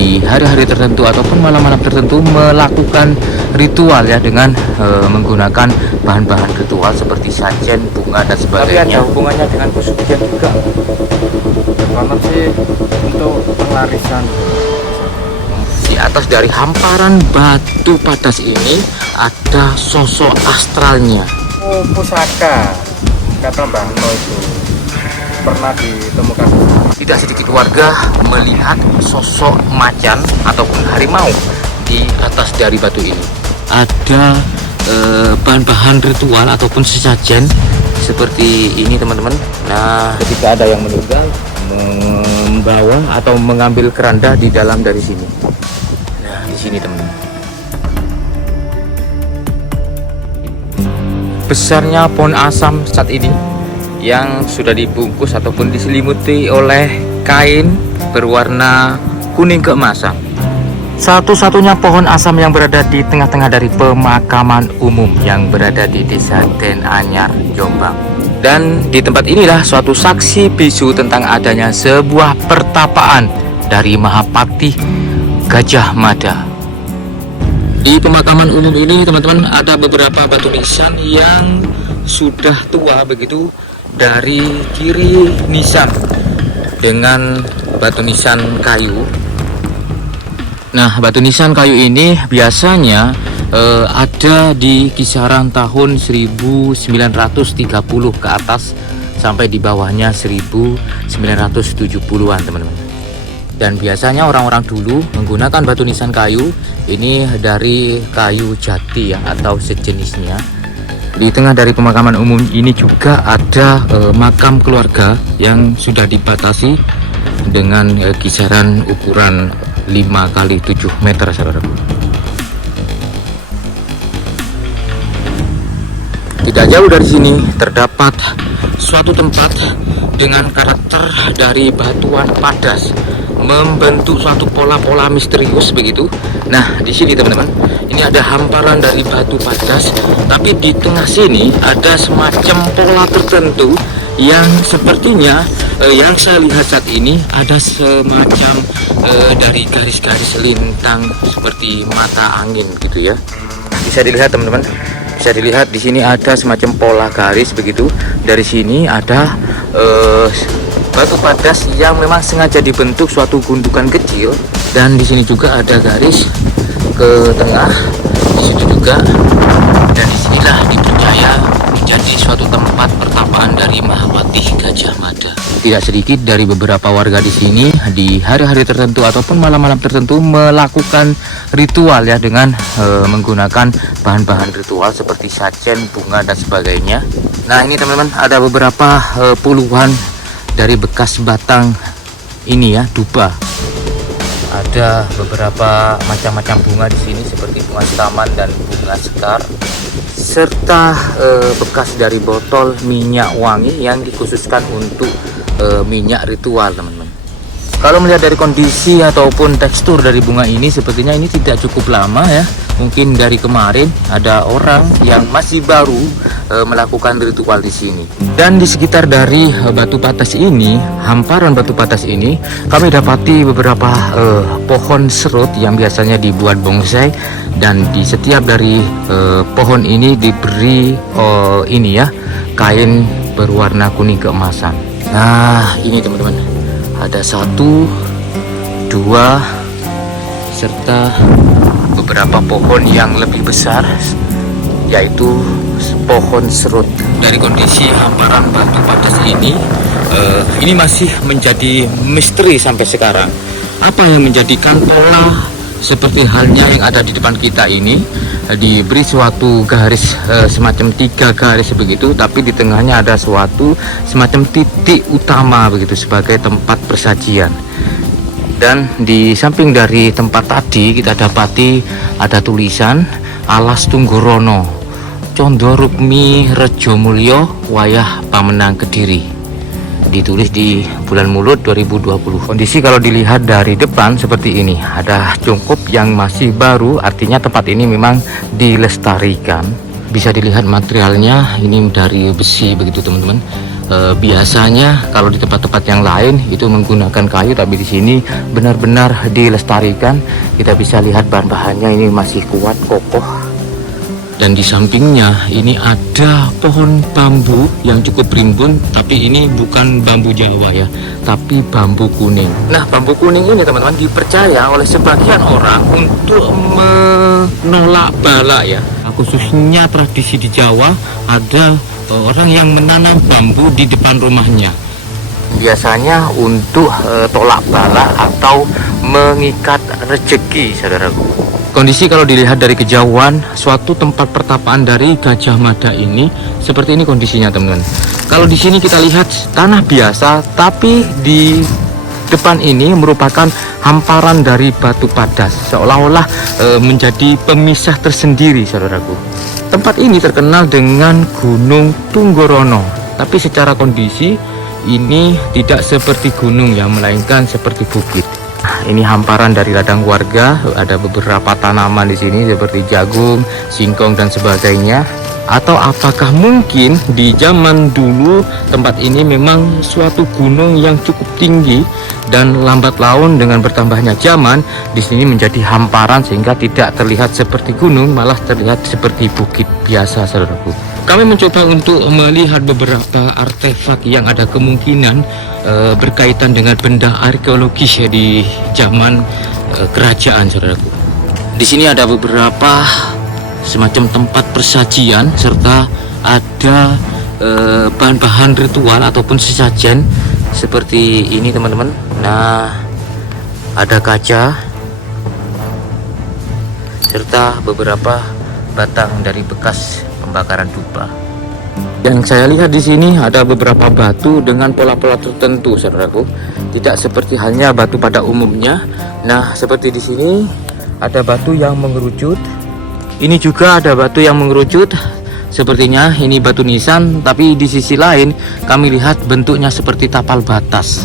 di hari-hari tertentu ataupun malam-malam tertentu melakukan ritual ya dengan menggunakan bahan-bahan ritual seperti sajen, bunga dan sebagainya. Tapi ada hubungannya dengan pesugihan juga. Karena sih untuk pelarisan. Di atas dari hamparan batu padas ini ada sosok astralnya. Oh, pusaka kata Mbah No itu pernah ditemukan. Tidak sedikit warga melihat sosok macan ataupun harimau di atas dari batu ini. Ada bahan-bahan ritual ataupun sesajen seperti ini teman-teman. Nah, ketika ada yang meninggal, membawa atau mengambil keranda di dalam dari sini. Nah, di sini teman-teman. Besarnya pohon asam saat ini yang sudah dibungkus ataupun diselimuti oleh kain berwarna kuning keemasan. Satu-satunya pohon asam yang berada di tengah-tengah dari pemakaman umum yang berada di Desa Den Anyar, Jombang. Dan di tempat inilah suatu saksi bisu tentang adanya sebuah pertapaan dari Mahapati Gajah Mada. Di pemakaman umum ini teman-teman ada beberapa batu nisan yang sudah tua begitu. Dari kiri nisan dengan batu nisan kayu. Nah, batu nisan kayu ini biasanya ada di kisaran tahun 1930 ke atas sampai di bawahnya 1970-an teman-teman. Dan biasanya orang-orang dulu menggunakan batu nisan kayu ini dari kayu jati ya atau sejenisnya. Di tengah dari pemakaman umum ini juga ada makam keluarga yang sudah dibatasi dengan kisaran ukuran 5 x 7 meter saudara. Tidak jauh dari sini terdapat suatu tempat dengan karakter dari batuan padas membentuk suatu pola-pola misterius begitu. Nah, di sini teman-teman, ini ada hamparan dari batu padas, tapi di tengah sini ada semacam pola tertentu yang sepertinya yang saya lihat saat ini ada semacam dari garis-garis lintang seperti mata angin gitu ya. Bisa dilihat teman-teman, bisa dilihat di sini ada semacam pola garis begitu. Dari sini ada batu padas yang memang sengaja dibentuk suatu gundukan kecil, dan di sini juga ada garis ke tengah, di situ juga, dan disinilah dipercaya menjadi suatu tempat pertapaan dari Mahapati Gajah Mada. Tidak sedikit dari beberapa warga di sini di hari-hari tertentu ataupun malam-malam tertentu melakukan ritual ya dengan menggunakan bahan-bahan ritual seperti sajen, bunga dan sebagainya. Nah, ini teman-teman ada beberapa puluhan dari bekas batang ini ya, dupa. Ada beberapa macam-macam bunga di sini seperti bunga taman dan bunga sekar, serta bekas dari botol minyak wangi yang dikhususkan untuk minyak ritual teman-teman. Kalau melihat dari kondisi ataupun tekstur dari bunga ini, sepertinya ini tidak cukup lama ya. Mungkin dari kemarin ada orang yang masih baru melakukan ritual di sini. Dan di sekitar dari batu padas ini, hamparan batu padas ini, kami dapati beberapa pohon serut yang biasanya dibuat bonsai, dan di setiap dari pohon ini diberi ini ya, kain berwarna kuning keemasan. Nah, ini teman-teman, ada 1, 2, serta beberapa pohon yang lebih besar, yaitu pohon serut. Dari kondisi hamparan batu padas ini masih menjadi misteri sampai sekarang. Apa yang menjadikan pola seperti halnya yang ada di depan kita ini diberi suatu garis semacam 3 garis begitu, tapi di tengahnya ada suatu semacam titik utama begitu sebagai tempat persajian. Dan di samping dari tempat tadi kita dapati ada tulisan Alas Tunggorono Condo Rukmi Rejo Mulyo Wayah Pamenang Kediri, ditulis di bulan Mulut 2020. Kondisi kalau dilihat dari depan seperti ini, ada cungkup yang masih baru, artinya tempat ini memang dilestarikan. Bisa dilihat materialnya ini dari besi begitu teman-teman. Biasanya kalau di tempat-tempat yang lain itu menggunakan kayu, tapi di sini benar-benar dilestarikan. Kita bisa lihat bahan-bahannya ini masih kuat, kokoh. Dan di sampingnya ini ada pohon bambu yang cukup rimbun, tapi ini bukan bambu Jawa ya, tapi bambu kuning. Nah, bambu kuning ini teman-teman dipercaya oleh sebagian orang untuk menolak bala ya. Khususnya tradisi di Jawa, ada orang yang menanam bambu di depan rumahnya. Biasanya untuk tolak bala atau mengikat rezeki, saudaraku. Kondisi kalau dilihat dari kejauhan, suatu tempat pertapaan dari Gajah Mada ini seperti ini kondisinya, teman-teman. Kalau di sini kita lihat tanah biasa, tapi di depan ini merupakan hamparan dari batu padas, seolah-olah menjadi pemisah tersendiri, saudaraku. Tempat ini terkenal dengan Gunung Tunggorono, tapi secara kondisi ini tidak seperti gunung ya, melainkan seperti bukit. Ini hamparan dari ladang warga, ada beberapa tanaman di sini seperti jagung, singkong dan sebagainya. Atau apakah mungkin di zaman dulu tempat ini memang suatu gunung yang cukup tinggi dan lambat laun dengan bertambahnya zaman di sini menjadi hamparan sehingga tidak terlihat seperti gunung, malah terlihat seperti bukit biasa, saudaraku. Kami mencoba untuk melihat beberapa artefak yang ada kemungkinan berkaitan dengan benda arkeologis ya di zaman kerajaan, saudaraku. Di sini ada beberapa semacam tempat persajian serta ada bahan-bahan ritual ataupun sesajen seperti ini, teman-teman. Nah, ada kaca serta beberapa batang dari bekas pembakaran dupa. Dan saya lihat di sini ada beberapa batu dengan pola-pola tertentu, saudaraku. Tidak seperti hanya batu pada umumnya. Nah, seperti di sini ada batu yang mengerucut. Ini juga ada batu yang mengerucut. Sepertinya ini batu nisan, tapi di sisi lain kami lihat bentuknya seperti tapal batas.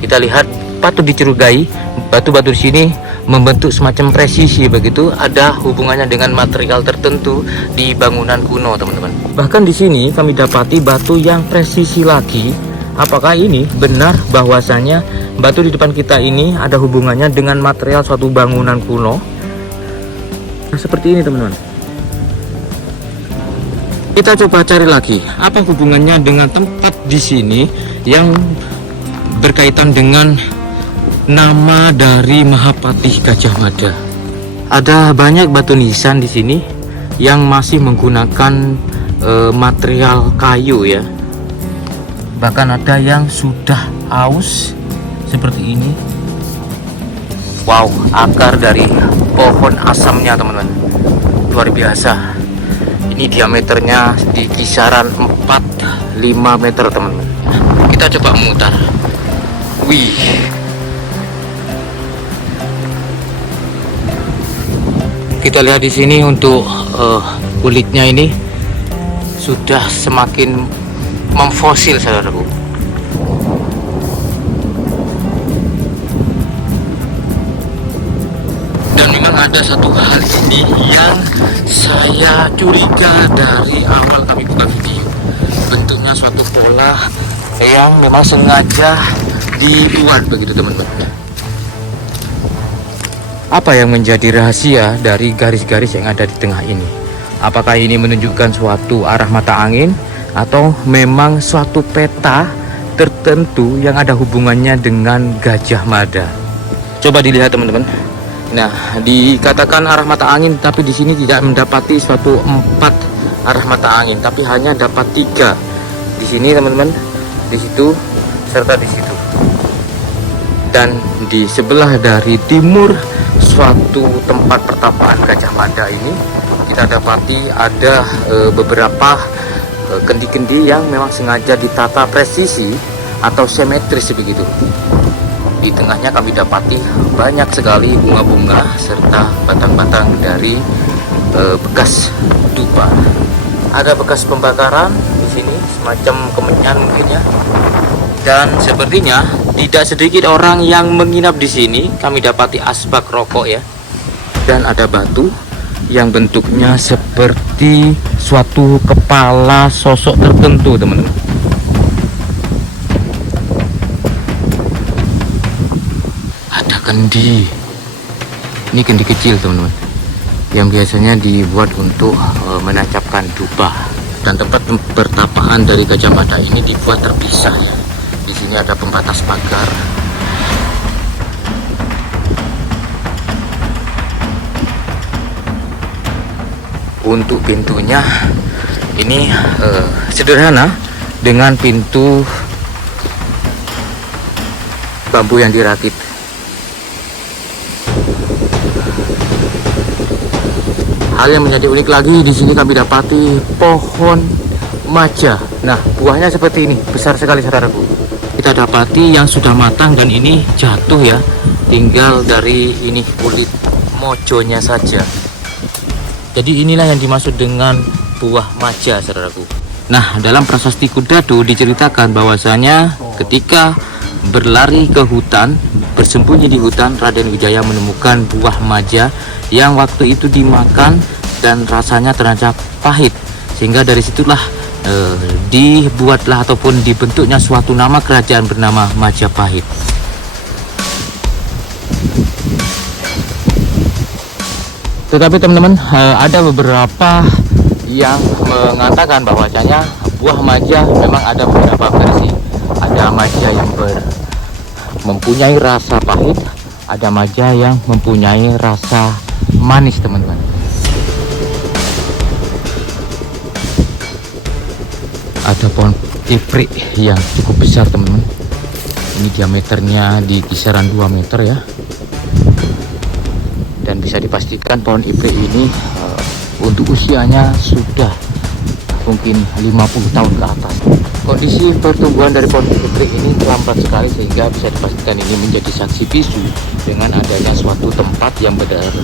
Kita lihat patut dicurigai batu-batu di sini membentuk semacam presisi begitu, ada hubungannya dengan material tertentu di bangunan kuno, teman-teman. Bahkan di sini kami dapati batu yang presisi lagi. Apakah ini benar bahwasanya batu di depan kita ini ada hubungannya dengan material suatu bangunan kuno? Nah, seperti ini, teman-teman. Kita coba cari lagi, apa hubungannya dengan tempat di sini yang berkaitan dengan nama dari Mahapatih Gajah Mada. Ada banyak batu nisan di sini yang masih menggunakan material kayu ya. Bahkan ada yang sudah aus seperti ini. Wow, akar dari pohon asamnya, teman-teman, luar biasa. Ini diameternya di kisaran 4-5 meter, teman-teman. Kita coba memutar. Wih, kita lihat di sini untuk kulitnya ini sudah semakin memfosil, saudaraku. Dan memang ada satu hal ini yang saya curiga dari awal kami buka video. Bentuknya suatu pola yang memang sengaja dibuat begitu, teman-teman. Apa yang menjadi rahasia dari garis-garis yang ada di tengah ini? Apakah ini menunjukkan suatu arah mata angin atau memang suatu peta tertentu yang ada hubungannya dengan Gajah Mada? Coba dilihat, teman-teman. Nah, dikatakan arah mata angin, tapi di sini tidak mendapati suatu 4 arah mata angin, tapi hanya dapat 3 di sini, teman-teman, di situ serta di situ. Dan di sebelah dari timur suatu tempat pertapaan Gajah Mada ini kita dapati ada beberapa kendi-kendi yang memang sengaja ditata presisi atau simetris begitu. Di tengahnya kami dapati banyak sekali bunga-bunga serta batang-batang dari bekas dupa. Ada bekas pembakaran di sini, semacam kemenyan mungkin ya. Dan sepertinya tidak sedikit orang yang menginap di sini. Kami dapati asbak rokok ya. Dan ada batu yang bentuknya seperti suatu kepala sosok tertentu, teman-teman. kendi. Ini kendi kecil teman-teman, yang biasanya dibuat untuk menancapkan dupa. Dan tempat pertapaan dari Gajah Mada ini dibuat terpisah ya. Di sini ada pembatas pagar. Untuk pintunya ini sederhana dengan pintu bambu yang dirakit. Hal yang menjadi unik lagi di sini kami dapati pohon maja. Nah, buahnya seperti ini, besar sekali saudaraku. Kita dapati yang sudah matang dan ini jatuh ya. Tinggal dari ini kulit mojonya saja. Jadi inilah yang dimaksud dengan buah maja saudaraku. Nah, dalam prasasti Kudadu diceritakan bahwasanya ketika berlari ke hutan, bersembunyi di hutan, Raden Wijaya menemukan buah maja yang waktu itu dimakan dan rasanya ternyata pahit, sehingga dari situlah dibuatlah ataupun dibentuknya suatu nama kerajaan bernama Majapahit. Tetapi teman-teman, ada beberapa yang mengatakan bahwasanya buah maja memang ada beberapa versi. Ada maja yang mempunyai rasa pahit, ada maja yang mempunyai rasa manis teman-teman. Ada pohon ifrik yang cukup besar teman-teman. Ini diameternya di kisaran 2 meter ya. Dan bisa dipastikan pohon ifrik ini untuk usianya sudah mungkin 50 tahun ke atas. Kondisi pertumbuhan dari pohon ifrik ini lambat sekali sehingga bisa dipastikan ini menjadi saksi bisu dengan adanya suatu tempat yang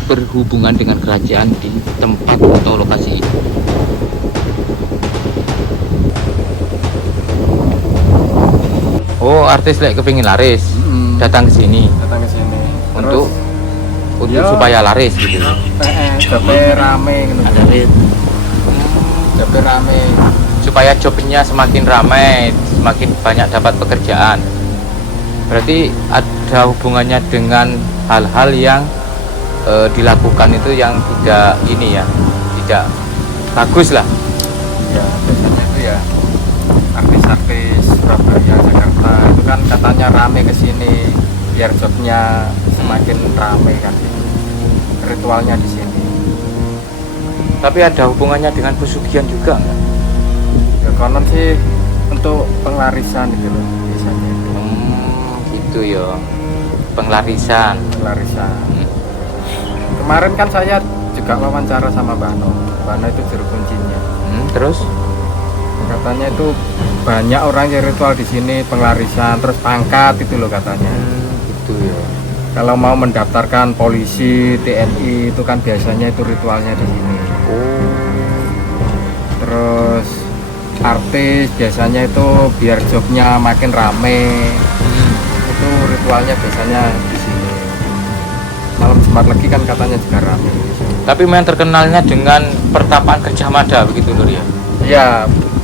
berhubungan dengan kerajaan di tempat atau lokasi ini. Oh, artis kepingin laris, datang ke sini. Datang ke sini. Untuk supaya laris gitu. Tapi rame gitu. Tapi rame. Supaya jobnya semakin ramai, semakin banyak dapat pekerjaan. Berarti ada hubungannya dengan hal-hal yang dilakukan itu yang tidak ini ya, tidak bagus lah. Ya, biasanya itu ya artis-artis Surabaya, Jakarta itu kan katanya rame ke sini biar jobnya semakin rame kan. Ritualnya di sini. Tapi ada hubungannya dengan pesugihan juga nggak? Ya konon sih untuk penglarisan gitu loh biasanya. Gitu ya, penglarisan. Kemarin kan saya juga wawancara sama Bano itu juru kuncinya. Terus Katanya itu banyak orang yang ritual di sini penglarisan terus pangkat itu loh katanya. Gitu ya. Kalau mau mendaftarkan polisi, TNI itu kan biasanya itu ritualnya di sini. Terus artis biasanya itu biar jobnya makin rame. Itu ritualnya biasanya di sini. Malam Jumat Legi kan katanya juga rame. Tapi memang terkenalnya dengan pertapaan Gajah Mada begitu Nur ya? Iya,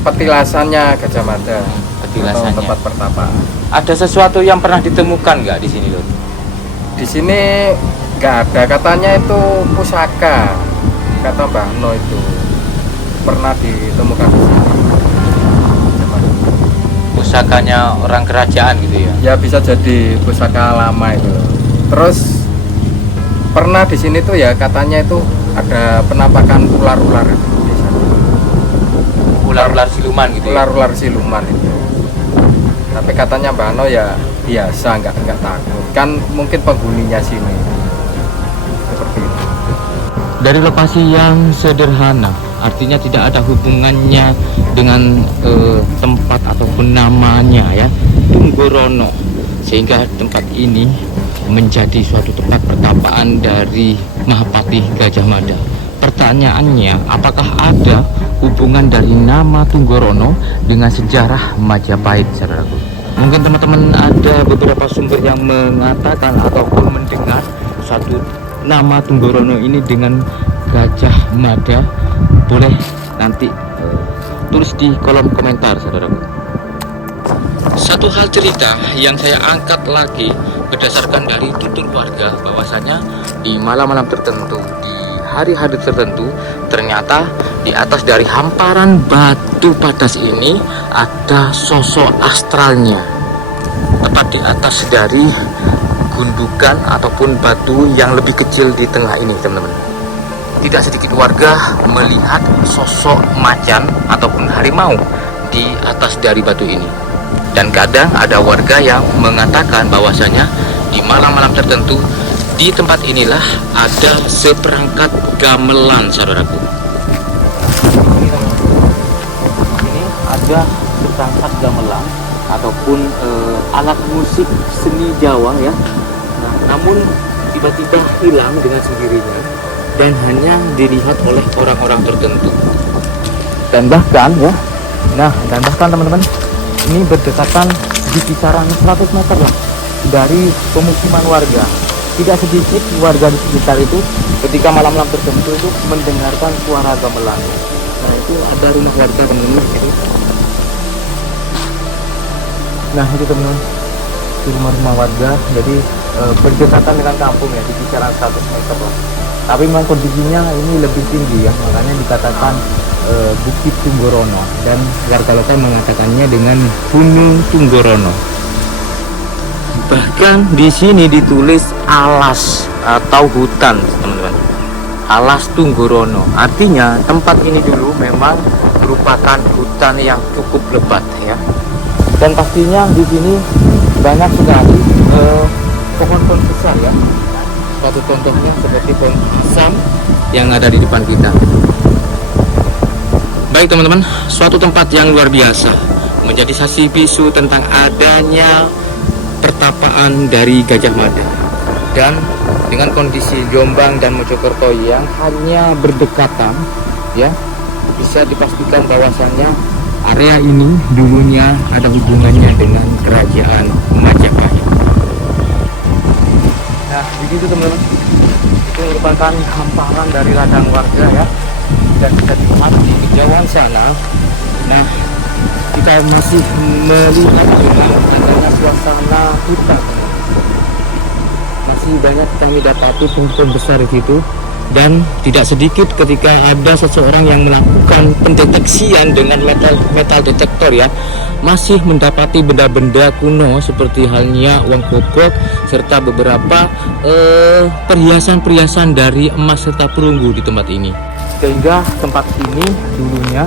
petilasannya Gajah Mada. Petilasannya. Tempat pertapaan. Ada sesuatu yang pernah ditemukan nggak di sini Nur? Di sini nggak ada, katanya itu pusaka. Kata Mbah No itu pernah ditemukan di sini. Pusakanya orang kerajaan gitu ya? Ya bisa jadi pusaka lama itu. Terus pernah di sini tuh ya katanya itu ada penampakan ular-ular itu. Ular-ular siluman gitu. Ular-ular siluman itu. Tapi katanya Mbah No ya biasa, nggak takut. Kan mungkin penghuninya sini. Seperti itu. Dari lokasi yang sederhana, artinya tidak ada hubungannya dengan tempat ataupun namanya ya, Tunggorono, sehingga tempat ini menjadi suatu tempat pertapaan dari Mahapati Gajah Mada. Pertanyaannya, apakah ada hubungan dari nama Tunggorono dengan sejarah Majapahit, saudaraku? Mungkin teman-teman ada beberapa sumber yang mengatakan ataupun mendengar satu nama Tunggorono ini dengan Gajah Mada. Boleh nanti tulis di kolom komentar, saudaraku. Satu hal cerita yang saya angkat lagi berdasarkan dari tutur warga bahwasanya di malam-malam tertentu, di hari-hari tertentu, ternyata di atas dari hamparan batu padas ini ada sosok astralnya, tepat di atas dari gundukan ataupun batu yang lebih kecil di tengah ini, teman-teman. Tidak sedikit warga melihat sosok macan ataupun harimau di atas dari batu ini. Dan kadang ada warga yang mengatakan bahwasanya di malam-malam tertentu di tempat inilah ada seperangkat gamelan, saudaraku. Ini ada seperangkat gamelan ataupun alat musik seni Jawa ya. Nah, namun tiba-tiba hilang dengan sendirinya dan hanya dilihat oleh orang-orang tertentu. Dan bahkan ya, teman-teman, ini berdekatan di kisaran 100 meter lah dari pemukiman warga. Tidak sedikit warga di sekitar itu ketika malam-malam tertentu itu mendengarkan suara gamelan. Nah, itu ada rumah warga, teman-teman, itu. Nah, itu teman-teman, itu rumah-rumah warga. Jadi berdekatan dengan kampung ya, di kisaran 100 meter lah. Tapi memang kondisinya ini lebih tinggi ya, makanya dikatakan Bukit Tunggorono, dan warga lokal mengatakannya dengan Gunung Tunggorono. Bahkan di sini ditulis alas atau hutan, teman-teman. Alas Tunggorono, artinya tempat ini dulu memang merupakan hutan yang cukup lebat ya. Dan pastinya di sini banyak sekali pohon-pohon besar ya. Suatu contohnya seperti pohon asam yang ada di depan kita. Baik teman-teman, suatu tempat yang luar biasa menjadi saksi bisu tentang adanya pertapaan dari Gajah Mada. Dan dengan kondisi Jombang dan Mojokerto yang hanya berdekatan ya, bisa dipastikan bahwasannya area ini dulunya ada hubungannya dengan kerajaan Majapahit. Nah, begitu teman-teman, itu merupakan hamparan dari ladang warga ya, dan bisa dilihat di kejauhan sana. Nah, kita masih melihat juga adanya suasana hutan. Masih banyak kami dapati pohon besar di situ, dan tidak sedikit ketika ada seseorang yang melakukan pendeteksian dengan metal detektor ya, masih mendapati benda-benda kuno seperti halnya uang kobrok serta beberapa perhiasan-perhiasan dari emas serta perunggu di tempat ini. Sehingga tempat ini dulunya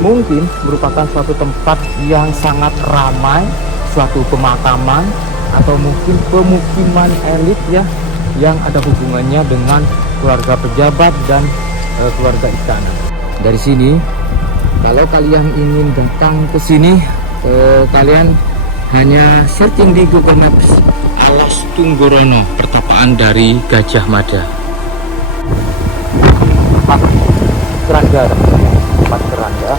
mungkin merupakan suatu tempat yang sangat ramai, suatu pemakaman atau mungkin pemukiman elit ya, yang ada hubungannya dengan keluarga pejabat dan keluarga istana. Dari sini, kalau kalian ingin datang ke sini, kalian hanya searching di Google Maps Alas Tunggorono, pertapaan dari Gajah Mada. Tempat keranda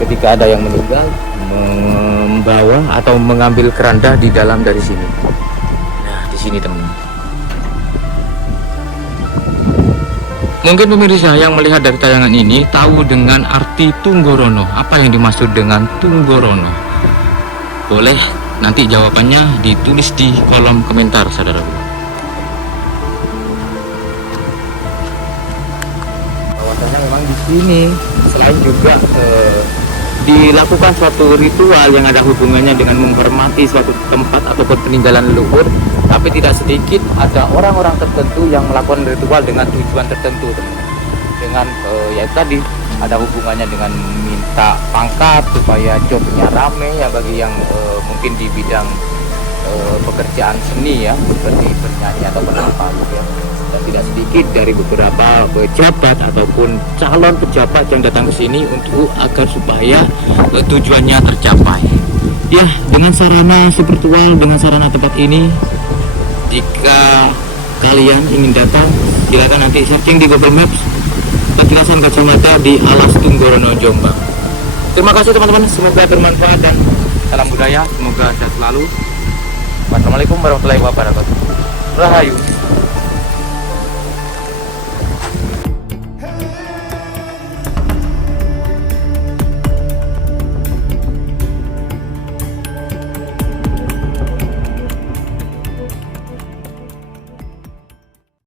ketika ada yang meninggal, membawa atau mengambil keranda di dalam dari sini. Nah, di sini teman-teman. Mungkin pemirsa yang melihat dari tayangan ini tahu dengan arti Tunggorono. Apa yang dimaksud dengan Tunggorono? Boleh nanti jawabannya ditulis di kolom komentar, saudaraku. Bahwasanya memang di sini selain juga dilakukan suatu ritual yang ada hubungannya dengan menghormati suatu tempat ataupun peninggalan leluhur, tapi tidak sedikit ada orang-orang tertentu yang melakukan ritual dengan tujuan tertentu, dengan ya tadi ada hubungannya dengan minta pangkat supaya jobnya rame ya, bagi yang mungkin di bidang pekerjaan seni ya, seperti bernyanyi atau apa gitu ya. Dan tidak sedikit dari beberapa pejabat ataupun calon pejabat yang datang ke sini untuk agar supaya tujuannya tercapai. Ya, dengan sarana spiritual, dengan sarana tempat ini, jika kalian ingin datang, silakan nanti searching di Google Maps penjelasan Gajah Mada di Alas Tunggorono, Jombang. Terima kasih teman-teman, semoga bermanfaat dan salam budaya, semoga sehat selalu. Wassalamualaikum warahmatullahi wabarakatuh. Rahayu.